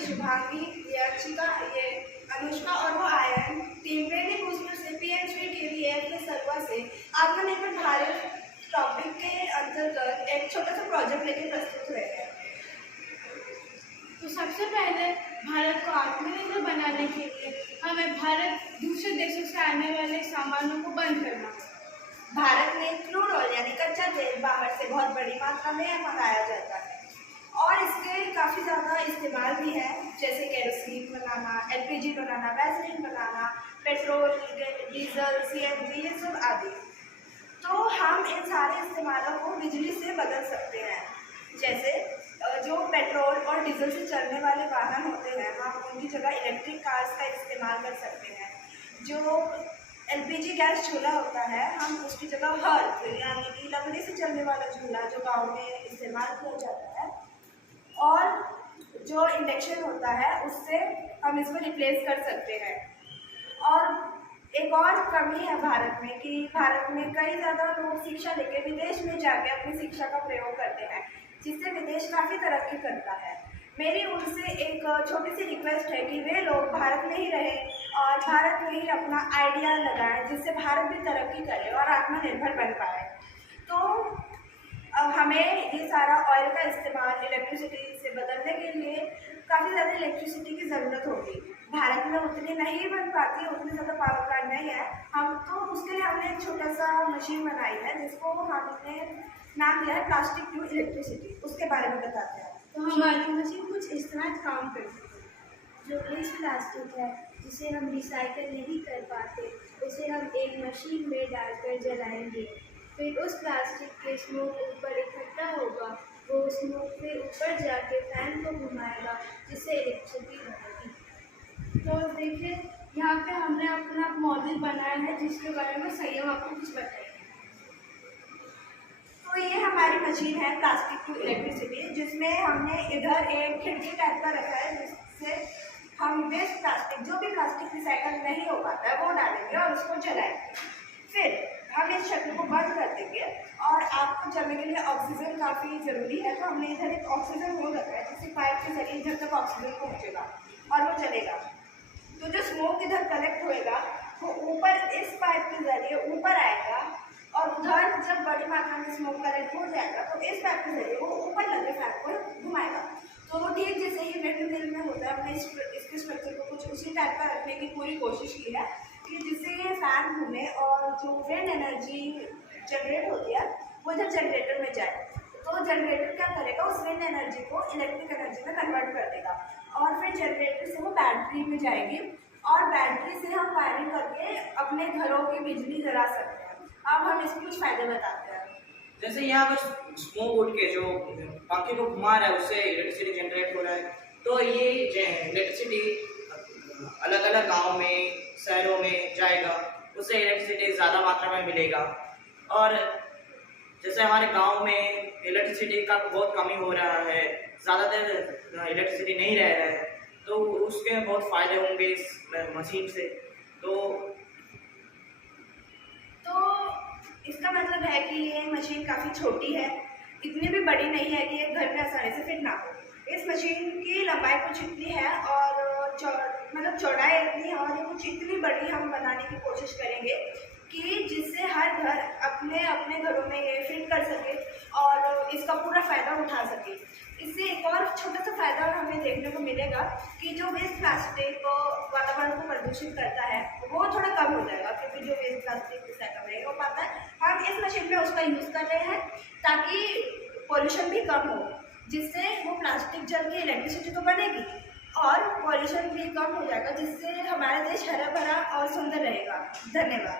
ये शुभांगी, ये अर्चिका, ये अनुष्का और वो आयन टीम ट्रेनिंग बूस्टर से PMSRI के सर्वा से आत्मनिर्भर भारत टॉपिक के अंतर्गत एक छोटा सा प्रोजेक्ट लेके प्रस्तुत हुए हैं। तो सबसे पहले भारत को आत्मनिर्भर बनाने के लिए हमें भारत दूसरे देशों से आने वाले सामानों को बंद करना है। भारत में क्रूड ऑयल यानी कच्चा तेल बाहर से बहुत बड़ी मात्रा में मंगाया जाता है और इसके काफ़ी ज़्यादा इस्तेमाल भी है, जैसे केरोसिन बनाना, LPG बनाना, वैसलीन बनाना, पेट्रोल, डीजल, CNG ये सब आदि। तो हम इन सारे इस्तेमालों को बिजली से बदल सकते हैं। जैसे जो पेट्रोल और डीजल से चलने वाले वाहन होते हैं, हम उनकी जगह इलेक्ट्रिक कार्स का इस्तेमाल कर सकते हैं। जो LPG गैस चूल्हा होता है, हम उसकी जगह हर्थ यानी कि लकड़ी से चलने वाला चूल्हा जो गांव में इस्तेमाल किया जाता है, और जो इंडक्शन होता है उससे हम इसको रिप्लेस कर सकते हैं। और एक और कमी है भारत में कि भारत में कई ज़्यादा लोग शिक्षा लेके विदेश में जाके अपनी शिक्षा का प्रयोग करते हैं, जिससे विदेश काफ़ी तरक्की करता है। मेरी उनसे एक छोटी सी रिक्वेस्ट है कि वे लोग भारत में ही रहें और भारत में ही अपना आइडिया लगाएं, जिससे भारत भी तरक्की करे और आत्मनिर्भर बन पाए। तो हमें ये सारा ऑयल का इस्तेमाल इलेक्ट्रिसिटी से बदलने के लिए काफ़ी ज़्यादा इलेक्ट्रिसिटी की ज़रूरत होगी। भारत में उतनी नहीं बन पाती, उतनी ज़्यादा पावर प्लांट नहीं है। हम तो उसके लिए हमने एक छोटा सा मशीन बनाई है जिसको हमने नाम दिया है प्लास्टिक टू इलेक्ट्रिसिटी। उसके बारे में बताते हैं। तो हमारी मशीन कुछ इस तरह काम करती है। जो वेस्ट प्लास्टिक है जिसे हम रिसाइकल नहीं कर पाते, उसे हम एक मशीन में डालकर जलाएंगे। फिर उस प्लास्टिक के स्मोक ऊपर इकट्ठा होगा, वो स्मोक फिर ऊपर जाके फैन को घुमाएगा, जिससे इलेक्ट्रिसिटी बनेगी। तो देखिए, यहाँ पे हमने अपना मॉडल बनाया है जिसके बारे में संयम आपको कुछ बताएंगे। तो ये हमारी मशीन है प्लास्टिक टू इलेक्ट्रिसिटी, जिसमें हमने इधर एक खिड़की टाइप का रखा है, जिससे हम वेस्ट प्लास्टिक, जो भी प्लास्टिक रिसाइकल नहीं हो पाता है, वो डालेंगे और उसको जलाएंगे। फिर हम इस शक्ल को बंद कर देंगे और आपको चलने के लिए ऑक्सीजन काफ़ी ज़रूरी है, तो हमने इधर एक ऑक्सीजन होल रखा है, जिससे पाइप के जरिए इधर तक ऑक्सीजन पहुँचेगा और वो चलेगा। तो जो स्मोक इधर कलेक्ट होएगा वो ऊपर इस पाइप के जरिए ऊपर आएगा और उधर जब बड़ी मात्रा में स्मोक कलेक्ट हो जाएगा तो इस पाइप के जरिए वो ऊपर लगे फैन को घुमाएगा। तो वो ठीक जैसे ही विंड मिल में होता है, हमने इसके स्ट्रक्चर को कुछ उसी टाइप का रखने की पूरी कोशिश की है कि जिससे ये फैन घूमे और जो विंड एनर्जी जनरेट होती है वो जब जनरेटर में जाए तो जनरेटर क्या करेगा, उस विंड एनर्जी को इलेक्ट्रिक एनर्जी में कन्वर्ट कर देगा और फिर जनरेटर से वो बैटरी में जाएगी और बैटरी से हम वायरिंग करके अपने घरों की बिजली जला सकते हैं। अब हम इसके कुछ फायदे बताते हैं। जैसे यहाँ पर स्मोक उठ के जो पंखे को घुमा रहा है उससे इलेक्ट्रिसिटी जनरेट हो रहा है, तो ये इलेक्ट्रिसिटी अलग अलग गाँव में, शहरों में जाएगा, उससे इलेक्ट्रिसिटी ज़्यादा मात्रा में मिलेगा। और जैसे हमारे गांव में इलेक्ट्रिसिटी का बहुत कमी हो रहा है, ज़्यादातर इलेक्ट्रिसिटी नहीं रह रहा है, तो उसके बहुत फ़ायदे होंगे इस मशीन से। तो इसका मतलब है कि ये मशीन काफ़ी छोटी है, इतनी भी बड़ी नहीं है कि ये घर में आसानी से फिट ना हो। इस मशीन की लंबाई कुछ इतनी है और मतलब चौड़ाई इतनी है और ये कुछ इतनी बड़ी हम बनाने की कोशिश करेंगे कि जिससे हर घर अपने अपने घरों में ये फिट कर सके और इसका पूरा फ़ायदा उठा सके। इससे एक और छोटा सा फ़ायदा हमें देखने को मिलेगा कि जो वेस्ट प्लास्टिक वातावरण को प्रदूषित करता है वो थोड़ा कम हो जाएगा, क्योंकि जो वेस्ट प्लास्टिक रिसाइकल नहीं हो पाता है, हम इस मशीन में उसका यूज़ कर रहे हैं ताकि पॉल्यूशन भी कम हो, जिससे वो प्लास्टिक जल के इलेक्ट्रिसिटी तो बनेगी और पॉल्यूशन भी कम हो जाएगा, जिससे हमारा देश हरा भरा और सुंदर रहेगा। धन्यवाद।